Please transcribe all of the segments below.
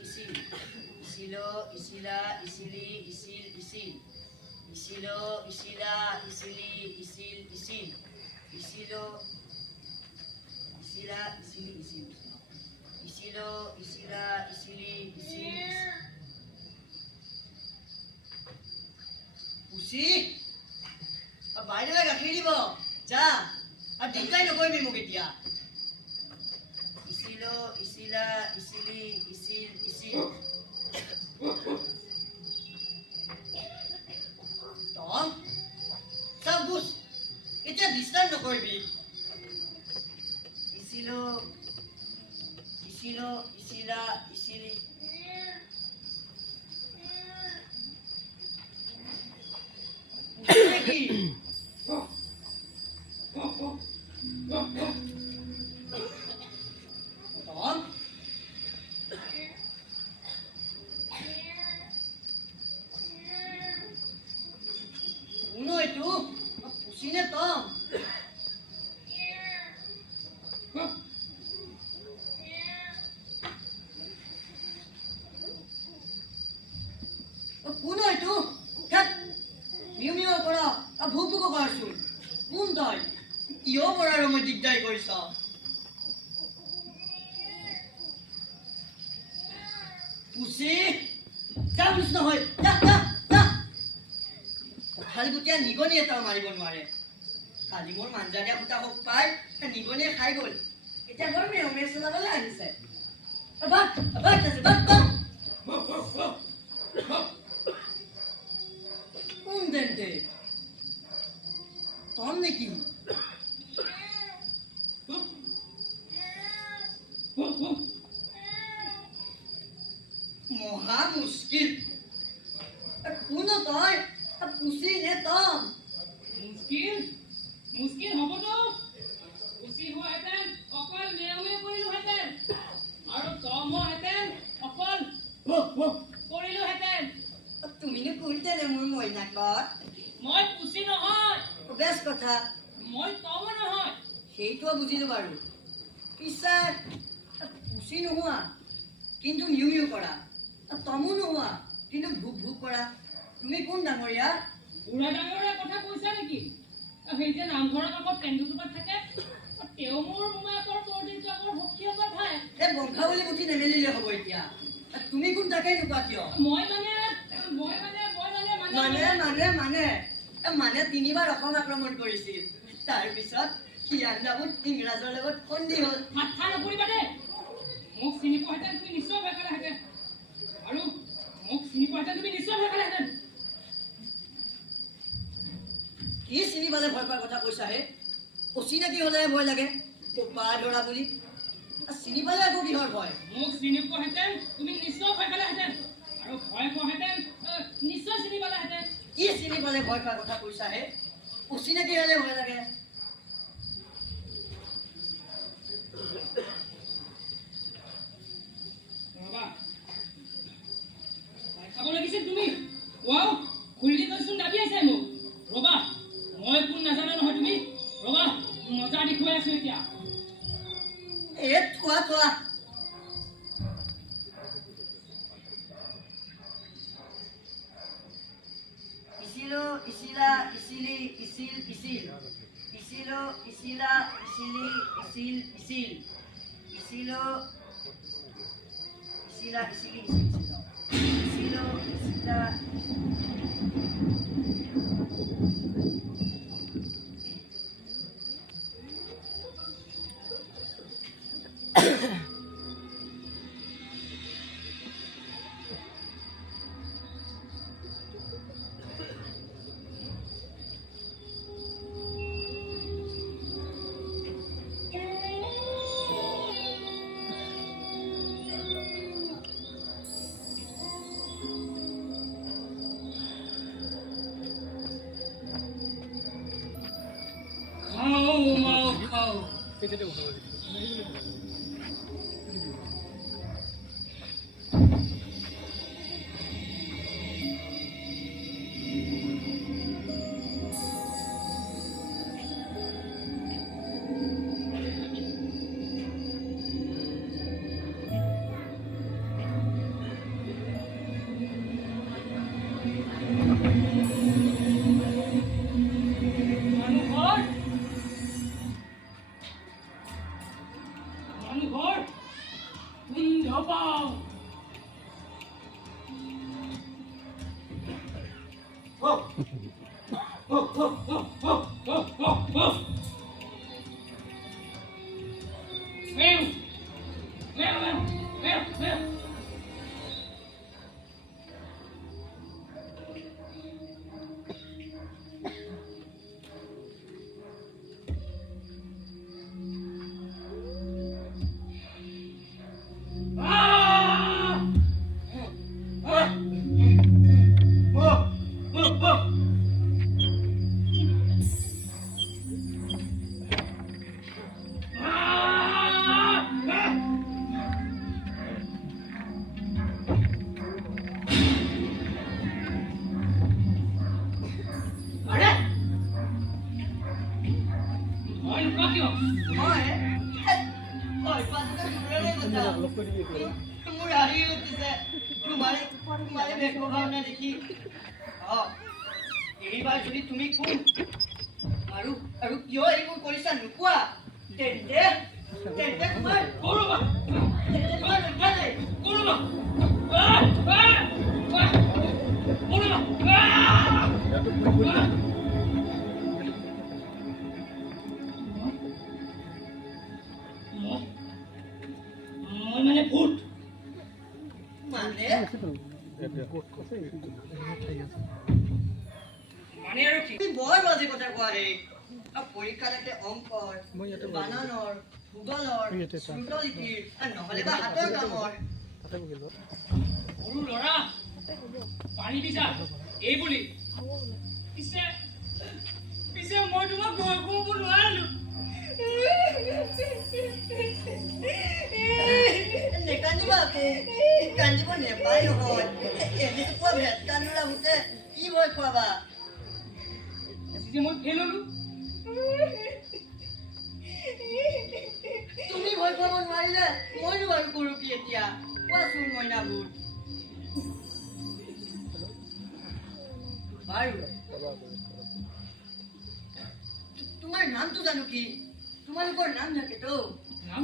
ইছিল ইছিলো ইছিলা ইছিলি ইছিল ইছিল ইছিলো ইছিলা ইছিলি ইছিল ইছিল ইছিলো ইছিলা ইছিলি ইছিল ইছিলো ইছিলা ইছিলি ইছিল পুচি বাইদেৱে গাখীৰ দিব যা আৰু দিগদাৰি নকৰিবি মোক এতিয়া ইছিলো ইছিলা ইছিলি ইছিল ইছিল তম চব বুজ এতিয়া ডিষ্টাৰ্ব নকৰিবি ইছিলো ইছিলো ইছিলা ইছিলি কি দিগদাৰি কৰিছ পুচি যাম নহয় কঁঠাল গুটিয়া নিগনি এটাও মাৰিব নোৱাৰে কালি মোৰ মাঞ্জা দিয়া সূতা হওক পাই নিগনিয়ে খাই গ'ল এতিয়া বৰ মেহমে চলাবলৈ আহিছে কোন তেন্তে তম নেকি মহা মুস্কিল কোন তই পুচি নে তম মুস্কিল মুস্কিল হবতো পুচি হোৱাহেঁতেন অকল মেউমে কৰিলোহেঁতেন আৰু তম হোৱাহেঁতেন অকল কৰিলোহেঁতেন তুমিনো কোনতেনে মোৰ মইনাকত মই পুচি নহয় বেছ কথা মই তম নহয় সেইটোও বুজিলো বাৰু পিছে পুচি নোহোৱা কিন্তু মিউ মিউ কৰা তমো নোহোৱা কিন্তু ভুক ভুক কৰা তুমি কোন ডাঙৰীয়া বুঢ়া ডাঙৰীয়া কথা কৈছা নেকি সেই যে নামঘৰৰ কাষত কেন্দুজোপাত থাকে তেওঁ মোৰ মোমায়েকৰ পৰদিনটো সখীয়কৰ ভাই এই বংশাৱলী পুথি নেমেলিলে হ'ব এতিয়া তুমি কোন তাকেই নোকোৱা কিয় মই মানে তিনিবাৰ অসম আক্ৰমণ কৰিছিল তাৰপিছত সিয়ান্দাবুত ইংৰাজৰ লগত সন্ধি হ'ল মাথা নকৰিবা দে মোক চিনি পোৱাহেঁতেন তুমি নিশ্চয় ভয় খালাহেঁতেন আৰু মোক চিনি পোৱাহেঁতেন তুমি নিশ্চয় ভয় খালাহেঁতেন কি চিনি পালে ভয় খোৱাৰ কথা কৈছাহে অচিনাকি হ'লে ভয় লাগে পা ধৰা বুলি চিনি পালে আকৌ কিহৰ ভয় মোক চিনি পোৱাহেঁতেন তুমি নিশ্চয় ভয় খালাহেঁতেন আৰু ভয় পোৱাহেঁতেন নিশ্চয় চিনি পালাহেঁতেন কি চিনি পালে ভয় খোৱাৰ কথা কৈছাহে অচিনাকি হ'লে ভয় লাগে খাব লাগিছিল তুমি ৱাও খুলি কৈছোন দাবি আছে মোক ৰবা মই কোন নাজানো নহয় তুমি ৰবা মজা দেখুৱাই আছো এতিয়া থোৱা ইছিলো ইছিলা ইছিলি ইছিল ইছিল ইছিলো ইছিলা ইছিলি ইছিল ইছিল ইছিলো ইছিলা ইছিলি ইছিল ইছিলো ইছিলা মোৰ হাৰি উঠিছে তোমাৰে দেখো ভাওনা দেখি এইবাৰ যদি তুমি কোন আৰু কিয় এইবোৰ কৰিছা নোকোৱা তেন্তে তোমাৰ মানে ভূত মানে আৰু কি বৰ বাজে কথা কোৱা হে পৰীক্ষাত একে অংকৰ বানানৰ ভূগোলৰ শ্ৰুতলিপিৰ নহলে বা হাতৰ কামৰ সৰু ল'ৰা পানী দিছা এই বুলি পিছে মই তোমাক ভয় খুৱাব নোৱাৰিলো নেকান্দিবা আকৌ কান্দিব নেপায় নহয় এনেকুৱা ভেট কান্দোৰা ভূতে কি ভয় খুৱাবা মই ফেল হলো তুমি ভয় খুৱাব নোৱাৰিলে মইনো বাৰু কৰো কি এতিয়া কোৱাচোন মইনাবোৰ বাৰু তোমাৰ নামটো জানো কি তোমালোকৰ নাম থাকেতো নাম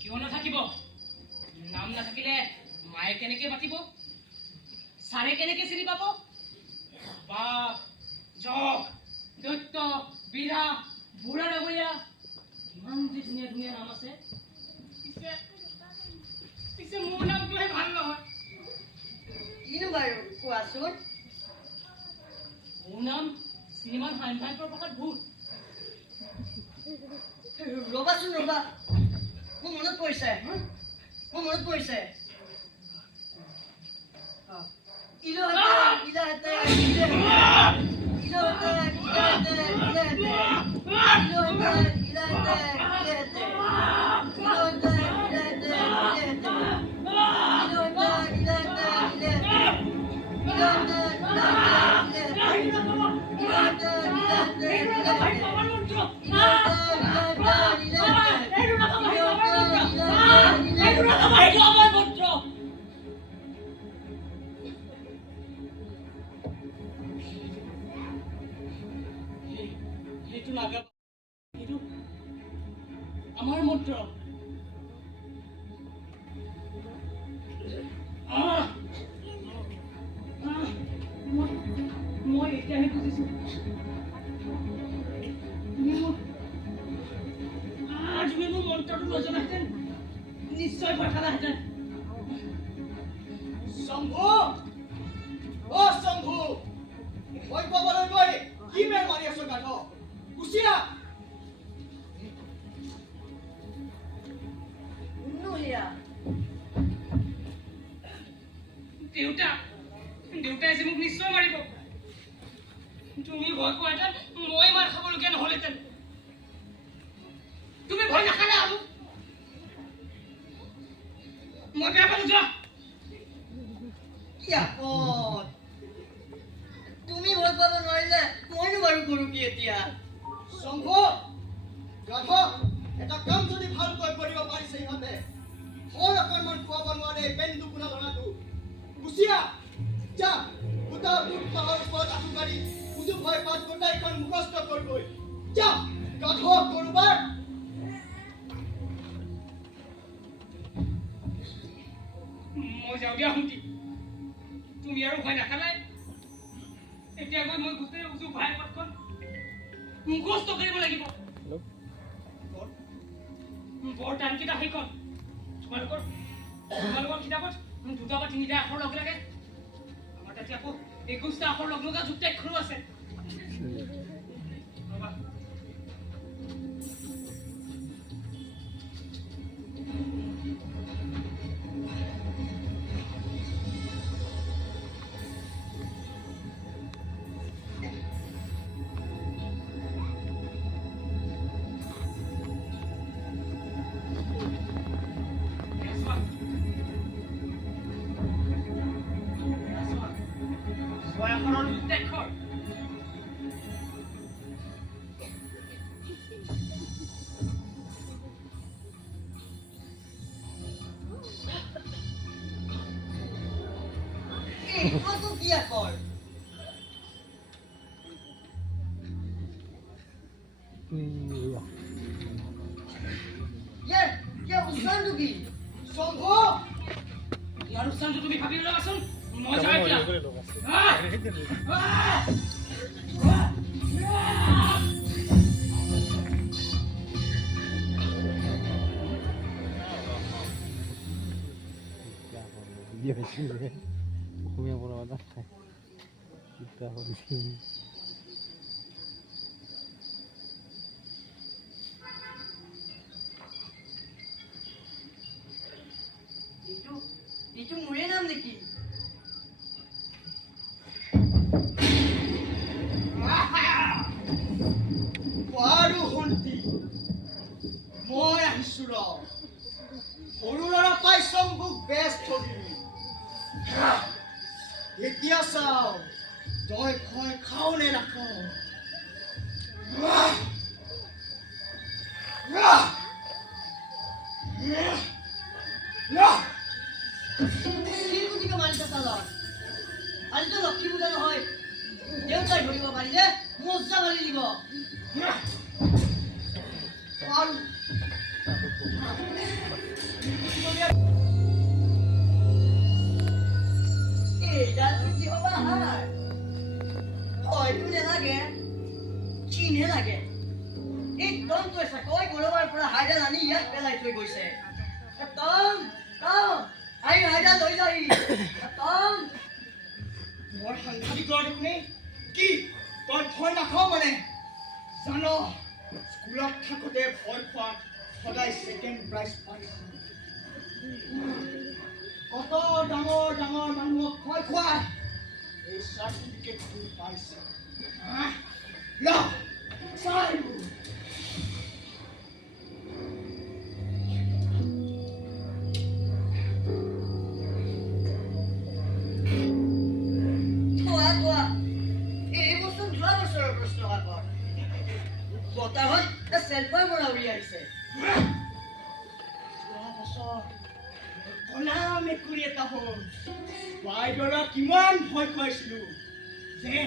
কিয় নাথাকিব নাম নাথাকিলে মায়ে কেনেকে মাতিব ছাৰে কেনেকে চিনি পাব বাপ জক দৈত্য বিৰা বুঢ়া ডাঙৰীয়া ইমান যে ধুনীয়া ধুনীয়া নাম আছে পিছে মোৰ নামটোহে ভাল নহয় কিনো বাৰু কোৱাচোন মোৰ নাম শ্ৰীমান সান্ধ্যান্তৰ প্ৰসাদ ভূত ৰবাচোন ৰবা মোৰ মনত পৰিছে আমাৰ মন্ত্ৰ মই এতিয়াহে বুজিছো তুমি মোৰ মন্ত্ৰটো নজনাহেঁতেন নিশ্চয় ভয় খালাহেঁতেন শম্ভু অ শম্ভু ভয় পাবলৈ নোৱাৰি কি বেৰ মাৰি আছো গাধ কুচিয়া দেউতাই যে মোক নিশ্চয় মাৰিব তুমি ভয় খোৱাহেঁতেন মই মাৰ খাবলগীয়া নহলহেঁতেন তুমি ভয় নাখালা আৰু মই বেয়া পালো যোৱা তুমি ভয় পাব নোৱাৰিলে মইনো বাৰু কৰো কি এতিয়া শম্ভু গাধ এটা কাম যদি ভালকৈ কৰিব পাৰিছে ইহঁতে অকণমান খুৱাব নোৱাৰে বেন্দু কোনা ল'ৰাটো কুচিয়া যা গোটা বুট পাহাৰ ওপৰত আঁঠু কাঢ়ি সুযোগ হয় পাত গোটাইখন মুখস্থ কৰিবই যা গাধ কৰোবাৰ মই যাওঁ দিয়া শুনি তুমি আৰু ভয় নাখালাই এতিয়া গৈ মই গোটেই উজু ভাই পথখন মুখস্থ কৰিব লাগিব বৰ টানকেইটা সেইখন তোমালোকৰ কিতাপত দুটা বা তিনিটা আখৰ লগ লাগে আমাৰ তাতে আকৌ 21টা আখৰ লগ লগা যুক্তাক্ষৰো আছে এইটো কি আখৰ ইয়াৰ উচ্চাৰণটো কি শম্ভ ইয়াৰ উচ্চাৰণটো তুমি ভাবি ল'বাচোন মই যাই এতিয়া অসমীয়া পঢ়া নাখায় কিতা কৰিছে এইটো মোৰে নাম নেকি বাৰু শুনতি মই আহিছো ৰ সৰু ল'ৰা পাই শম্ভুক বেষ্ট ধৰিবি এতিয়া চাও তই ভয় খাও নে নাখাও শিলগুটিকে মাৰিছে চালত আজিতো লক্ষী পূজা নহয় দেউতাই ধৰিব পাৰিলে মজ্জা মাৰি দিব আৰু এইডালটো কি হবা হাৰ হয়তো নালাগে চিনহে লাগে একদম তই চাকৈ গৰবাৰ পৰা হাইডাল আনি ইয়াত পেলাই থৈ গৈছে তম তম আহি হাইডাল লৈ যাবি তম মই সাংঘাতিক ল'ৰা দেখোনে কি তই ভয় নাখাও মানে জান স্কুলত থাকোঁতে ভয় খোৱাত সদায় ছেকেণ্ড প্ৰাইজ পাইছোঁ কত ডাঙৰ ডাঙৰ মানুহক ভয় খুৱাই এই চাৰ্টিফিকেটবোৰ পাইছে ল চাই বতাহত চেলফৰ পৰা উৰি আহিছে কলা মেকুৰী এটা হ'ল বাইদেউক কিমান ভয় খুৱাইছিলো যে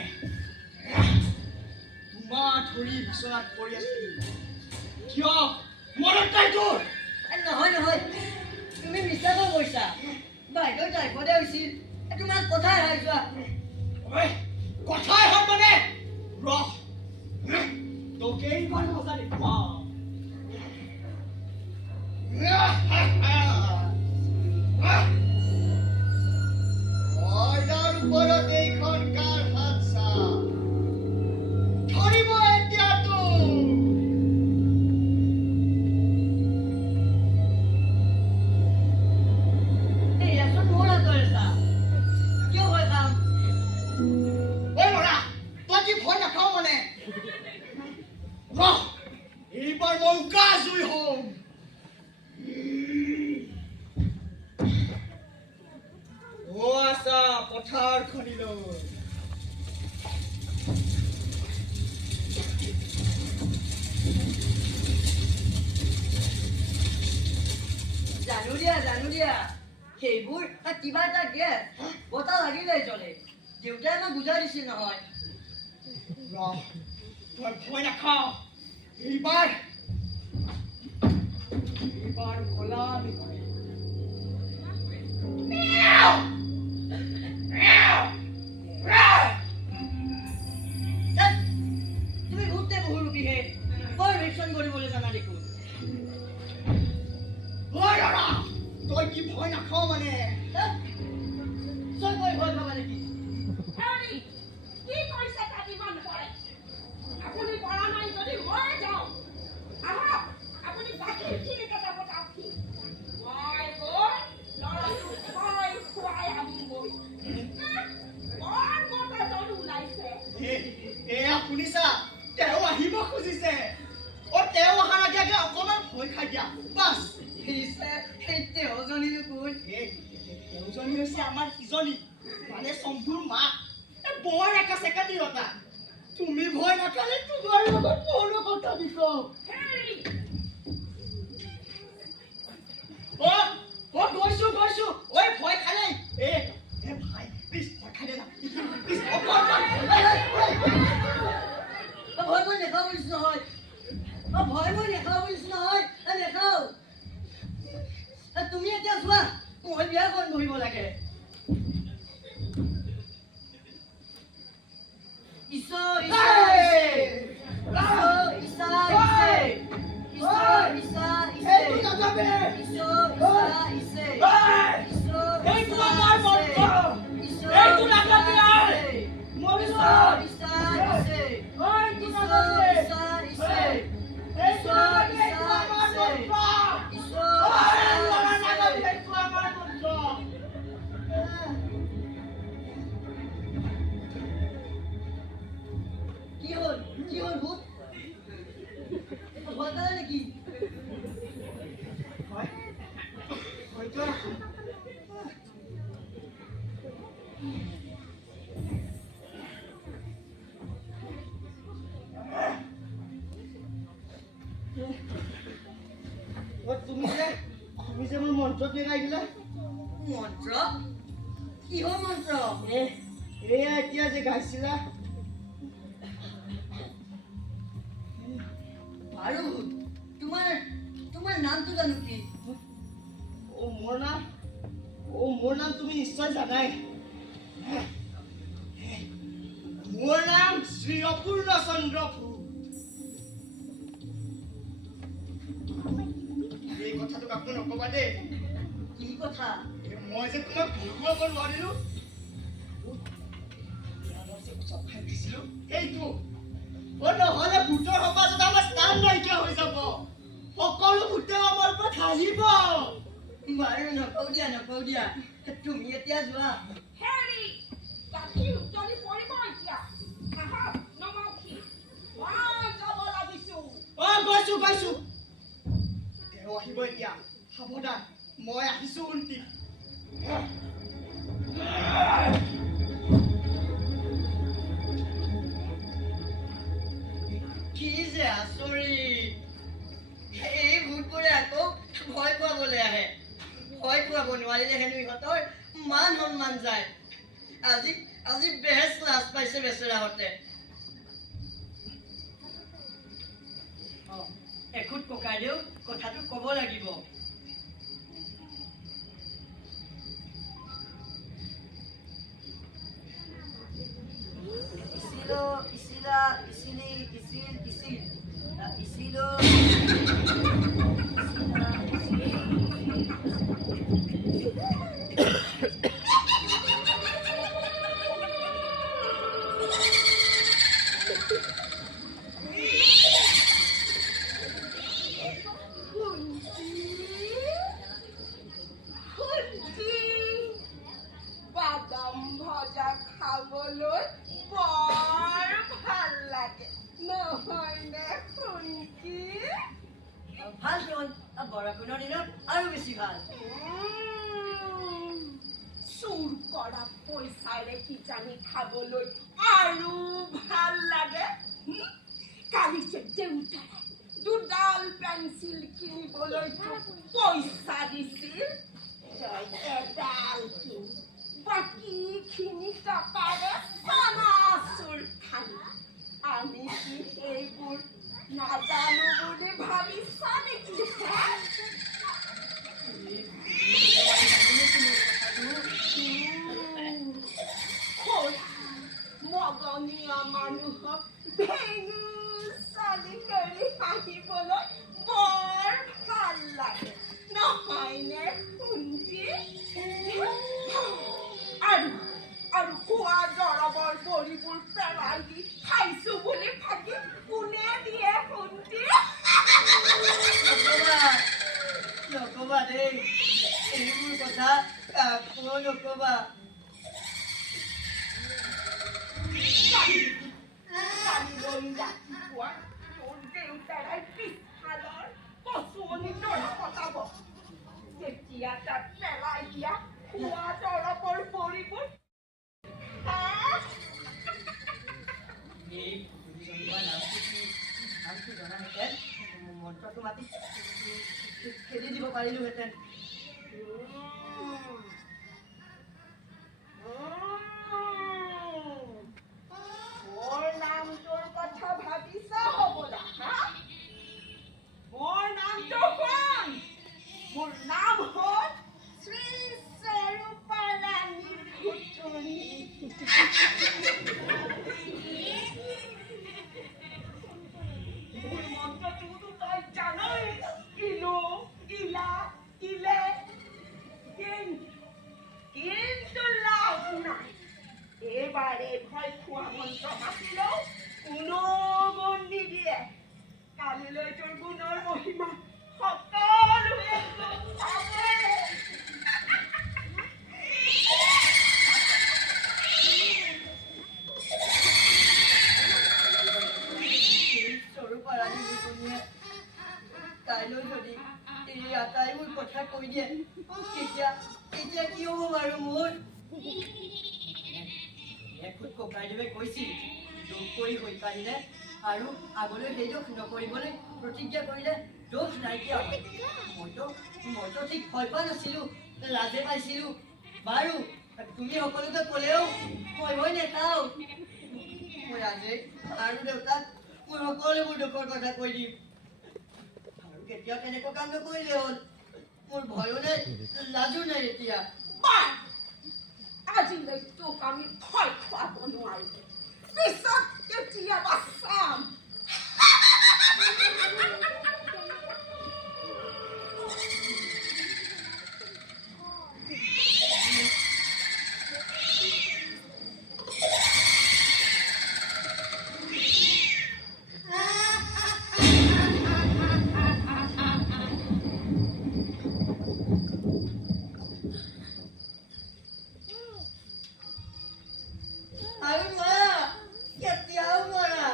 তোমাৰ ধৰি বিচনাত পৰি আছিলো কিয় মনত নাই তোৰ নহয় নহয় তুমি মিছাকৈ কৈছা বাইদেউ টাইফডে হৈছিল তোমাৰ কথাই হয় যোৱা ঐ কথাই হয় মানে ৰহ তোকে এইবাৰ মজা দেখুৱাও ময়দাৰ ওপৰত এইখন কাৰ হাত চা ধৰিব এতিয়াতো এয়াচোন মোৰ হাতৰ চা কিয় ভয় খাম ঐ ল'ৰা তই কি ভয় নাখাৱ মানে ৰহ এইবাৰ মই উকা জুই হম আছা পথাৰ খনিলৈ জানো দিয়া সেইবোৰ কিবা এটা গেছ বতাহ লাগিলে জ্বলে দেউতাই আমাক বুজাই দিছিল নহয় ৰহ তই ভয় নাখাৱ এইবাৰ কলা মেকুৰী নাখাওঁ মানে চব মই ভয় খাবা নেকি হেৰি কি কৰিছে তাত ইমান ভয় আপুনি পৰা নাই যদি মই যাওঁ আহক আপুনি বাকীখিনিকে যাব তাতকি মই গৈ ল'ৰাটোক খুৱাই আনিমগৈ বৰ মতাজন ওলাইছে এয়া শুনিছা তেওঁ আহিব খুজিছে তেওঁ অহাৰ আগে আগে অকণমান ভয় খাই দিয়া বাছ সেই তেওঁজনীনো কোন তেওঁজনী হৈছে আমাৰ ইজনী মানে চম্পুৰ মাক বৰ একা চেকাতিৰতা তুমি ভয় নাখালে তোমাৰ লগত পৌৰ কথা বিকম গৈছো ঐ ভয় খালে ভাই প্লিজ ভয় খালে না ভয় মই নেখাওঁ বুলিছো নহয় ভয় মই নেখাওঁ বুলিছো নহয় নেখাওঁ তুমি এতিয়া যোৱা মই বিয়াখন বহিব লাগে কি হল ভূত ভয় পালা নেকি তুমি যে মোৰ মন্ত্ৰত লগাই দিলা মন্ত্ৰ কিহৰ মন্ত্ৰ এয়া এতিয়া যে গাইছিলা আৰু তোমাৰ নামটো জানো কি মোৰ নাম তুমি নিশ্চয় জানাই মোৰ নাম শ্ৰী অপূৰ্ণ চন্দ্ৰ ফু এই কথাটো কাকো নকবা দেই কি কথা মই যে তোমাক ভুলুৱাব নোৱাৰিলো এইটো নহলে ভূতৰ সমাজত আমাৰ স্থান নাইকিয়া হৈ যাব সকলো ভূতে আমাৰ পৰা হাঁহিব বাৰু নকওঁ দিয়া তুমি এতিয়া যোৱা হেৰি বাকী উত্তৰি পৰিব এতিয়া আহক নমৌখি মই যাব লাগিছো গৈছো তেওঁ আহিব এতিয়া সাৱধান মই আহিছো উন্তি কি যে আচৰিত এই ভূতবোৰে আকৌ ভয় খুৱাবলৈ আহে ভয় খুৱাব নোৱাৰিলে হেনো ইহঁতৰ মান সন্মান যায় আজি বেহেচ লাজ পাইছে বেচেৰাহঁতে এখুত ককাইদেউ কথাটো ক'ব লাগিব বাদাম ভজা খাবলৈ বৰ ভাল লাগে নহয়নে শুনকি ভাল চোন বৰষুণৰ দিনত আৰু বেছি ভাল চুৰ কৰা পইচাৰে কিজানি খাবলৈ আৰু ভাল লাগে কালি যে দেউতাই দুডাল পেঞ্চিল কিনিবলৈ পইচা দিছিল এডাল কিনি বাকীখিনি টকাৰে চানাচুৰ খালি আমি কি সেইবোৰ নাজানো বুলি ভাবিছা নেকি মগনীয়া মানুহক ভেঙু চালি কৰি হাঁহিবলৈ বৰ ভাল লাগে নহয়নে মোৰ পেলাই দি খাইছো বুলি ভাবি কোনে দিয়ে শুনটি নকবা দেই এইবোৰ কথা কাকো নকবা ৰাতিপুৱা তোৰ দেউতাৰাই পিছফালৰ কচুৱনি দৰা পতাব যেতিয়া তাত পেলাই দিয়া খোৱা দৰৱৰ পৰিবোৰ এই দুজনীৰ নামটো কি নামটো জনাহেঁতেন মন্ত্ৰটো মাতি খেলি দিব পাৰিলোহেঁতেন মোৰ নামটোৰ কথা ভাবিছা হ'বলা হা মোৰ নামটো শুন মোৰ নাম হ'ল শ্ৰী স্বৰূপাৰাণী ভুটনি মোৰ মন্ত্ৰটোতো তই জানই ইলো ইলা ইলে কিন্তু লাভ নাই এবাৰে ভয় খোৱা মন্ত্ৰ মাতিলেও কোনো গুণ নিদিয়ে কালিলৈ তোৰ গুণৰ মহিমা সকলোৱে গম পাবে স্বৰূপাৰাণী ভুটনিয়ে কাইলৈ যদি এই আটাইবোৰ কথা কৈ দিয়ে তেতিয়া কি হ'ব বাৰু মোৰ এখুত ককাইদেৱে কৈছিল দোষ কৰি হৈ পাৰিলে আৰু আগলৈ সেই দোষ নকৰিবলৈ প্ৰতিজ্ঞা কৰিলে দোষ নাইকিয়া হয় মইতো ঠিক ভয় পোৱা নাছিলো লাজে পাইছিলো বাৰু তুমি সকলোকে ক'লেও মই ভয় নেখাওঁ মই আজি আৰু দেউতাক মোৰ সকলোবোৰ দুখৰ কথা কৈ দিম আৰু কেতিয়াও তেনেকুৱা কাম নকৰিলে হ'ল মোৰ ভয়ো নাই লাজো নাই এতিয়া আজিলৈ তোক আমি ভয় খুৱাব নোৱাৰিলো পিছত কেতিয়াবা চাম আৰু নোৱাৰা কেতিয়াও নোৱাৰা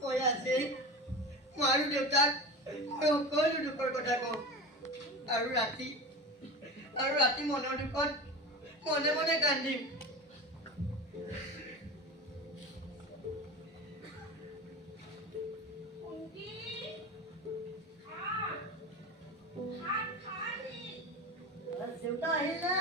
মই আজি মই আৰু দেউতাক মই সকলো দুখৰ কথা কওঁ আৰু ৰাতি মনৰ দুখত মনে মনে কান্দিম দেউতা আহিল না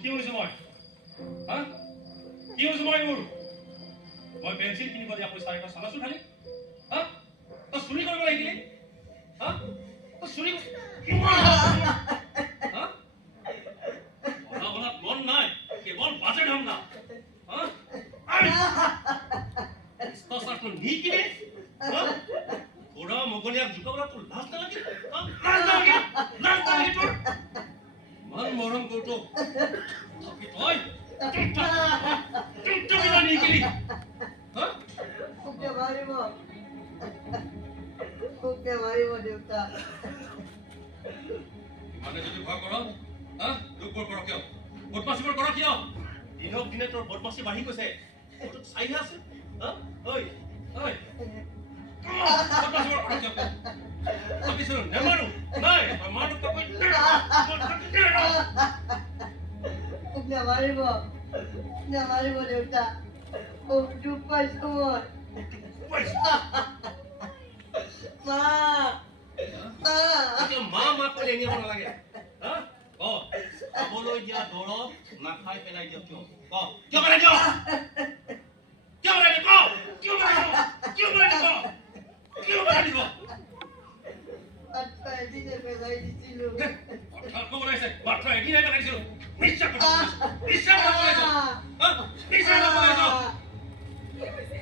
কি হৈছে মই হা কি হৈছে মই পেঞ্চিল কিনিব দিয়া পইচা এটা চালাচোন খালি হা তই চুৰি কৰিব লাগিলি হা তই চুৰি হা বনা বনাত মন নাই কেৱল বাজে ধান্দা হা তই নি কিনে হা ওরা মগনিয়াক জুকাবলা তোর লাজ নালাগে লাজ নালাগে তোর মান মরম করতো থাকি তই তুই জানি গেলি হ্যাঁ ওকে মারিব দেউতা মানে যদি ভয় কর হ্যাঁ দুঃখ কর কিয় বদমাসি কর কিয় দিনক দিনে তোর বদমাসি বাঢ়ি গৈছে তোক চাইহে আছে হ্যাঁ ঐ বদমাসি কর কিয় ভাবিছো নেমাৰো নাই মাৰো তই নেমাৰিব দেউতা দুখ পাইছো মই মা কৰি এনে হ'ব নালাগে হা খাবলৈ দিয়া দৰৱ নাখাই পেলাই দিয়ক কিয় পেলাই দিয় কিয় পেলাই দিব কিয় পেলাই দিব এদিনে পেলাই দিছিলো কথা ক'ব লাগিছে মাত্ৰ এদিনে পেলাইছোঁ বিশ্বাস কৰিব বিশ্বাস কৰিব লাগিছ বিশ্বাস কৰিব লাগিছ কি হৈছে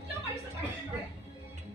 কিয় মাৰিছ তাক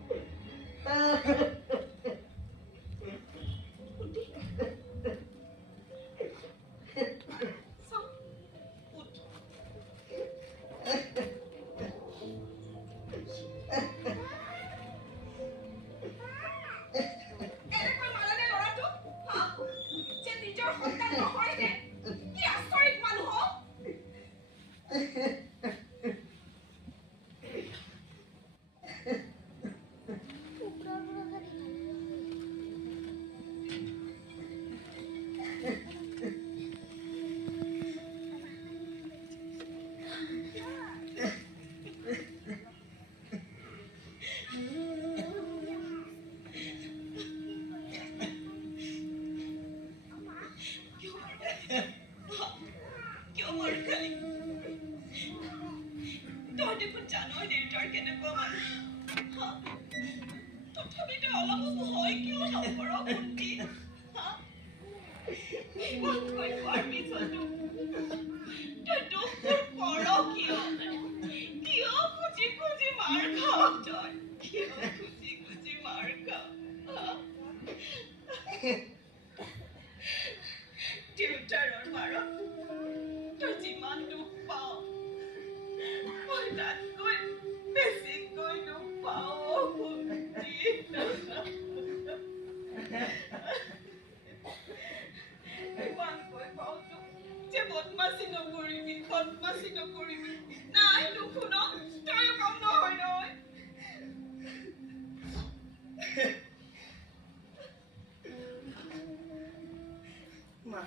মা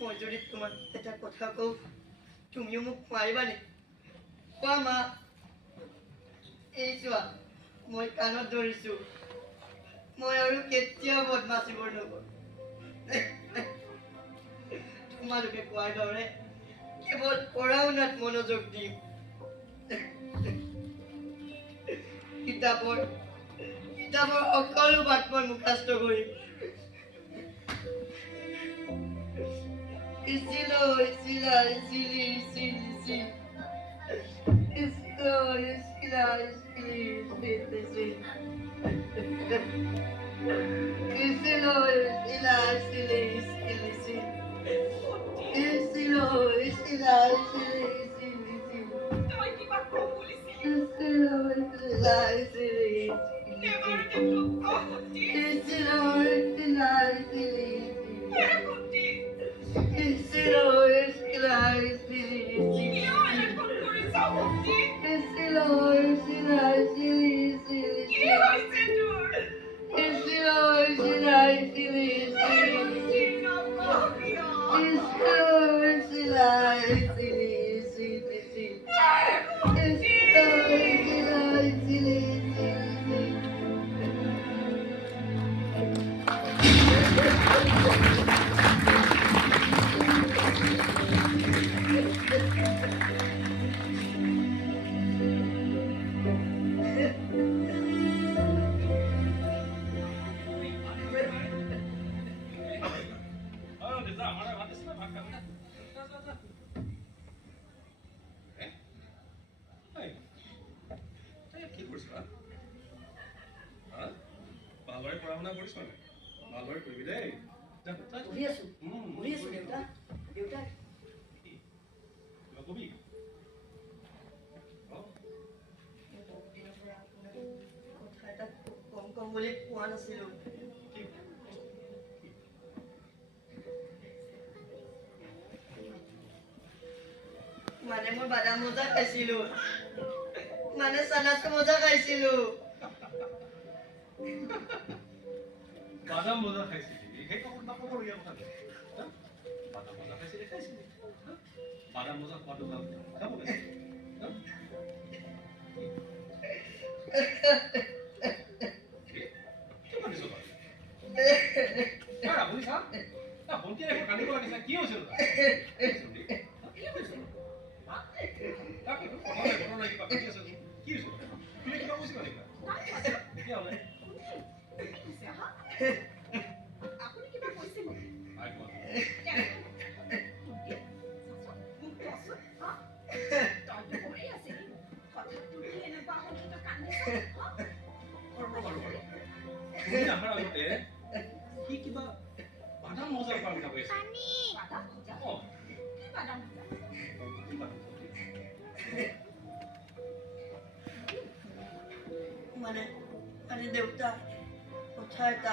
মই যদি তোমাক এটা কথা কওঁ তুমিও মোক মাৰিবা নেকি কোৱা মা এই চোৱা মই কাণত ধৰিছো মই আৰু কেতিয়াও বদমাচিবোৰ নকৰোঁ তোমালোকে কোৱাৰ দৰে কেৱল পঢ়া শুনাত মনোযোগ দিম কিতাপৰ সকলো বাট মই মুখাস্ত কৰিম Isilo, isila, isili, isili, isili. Isilo, isila, isili, isili, isili. Isilo, isila, isili, isili, isili. Isilo, isila, isili, isili, isili. তই কিবা কম বুলিছিলি Isilo, isila, isili, isili. নেবাৰ দেখো অহতি Isilo, isila, isili, isili. অহতি Isilo, isila, isili, isili. কিয় এনেকৈ কৰিছ অহতি Isilo, isila, isili, isili, কি isili. হৈছে তোৰ Isilo, isila, isili, isili, isili. নকওঁ কিয় Isilo, isila, isili, isili, isili. Isilo, isila, isili, isili, isili. ভালদৰে পঢ়া শুনা কৰিছ নাই ভালদৰে কৰিবি দেই পঢ়ি আছো দেউতা দেউতা কিবা কবি বহুত দিনৰ পৰা আপোনাক কথা এটা কম বুলি কোৱা নাছিলো মানে মই বাদাম মজা খাইছিলো মানে চানাচু মজা খাইছিলো বাদাম মজা খাইছিলি সেই ক'বলগীয়া কথা বাদাম মজা খাইছিলি বাদাম মজা খোৱাটো ভাল খাব লাগে কি হৈছিল কি হৈছিল তুমি কিবা কৈছিলা নেকি তেতিয়াহ'লে তুমি আমাৰ আগতে কি কিবা বাদাম মজাৰ পৰা কথা কৈ আছে বাদাম ভজা অ বাদাম ভজা কি বাদাম মজা? মানে মানে দেউতা কথা এটা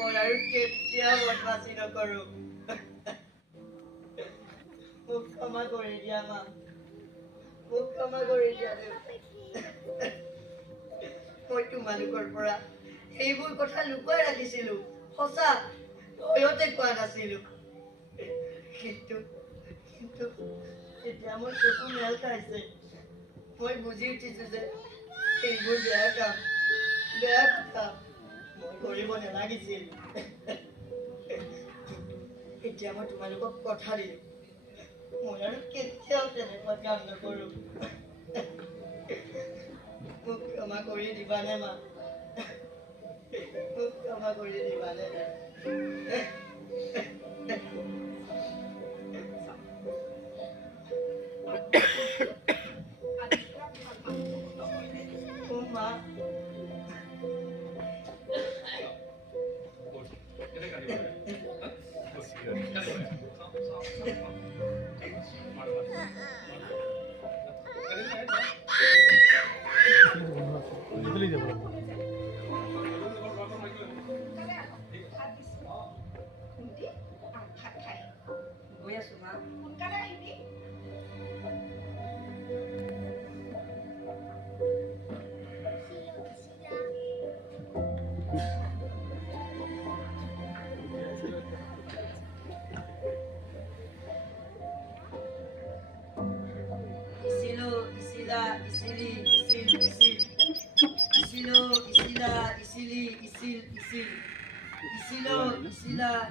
মই আৰু কেতিয়াও বদমাছি নকৰো মোক ক্ষমা কৰি দিয়া মা মোক ক্ষমা কৰি দিয়া মই তোমালোকৰ পৰা এইবোৰ কথা লুকুৱাই ৰাখিছিলো সঁচা ভয়তে কোৱা নাছিলো কিন্তু এতিয়া মোৰ চকু মেল খাইছে মই বুজি উঠিছো যে এইবোৰ বেয়া কাম বেয়া কথা মই কৰিব নালাগিছিল এতিয়া মই তোমালোকক কথা দিলো মই আৰু কেতিয়াও তেনেকুৱা কাম নকৰো মোক ক্ষমা কৰি দিবানে মা মোক ক্ষমা কৰি দিবানে মা গৈ আছো মা সোনকালে আহিবি Isila,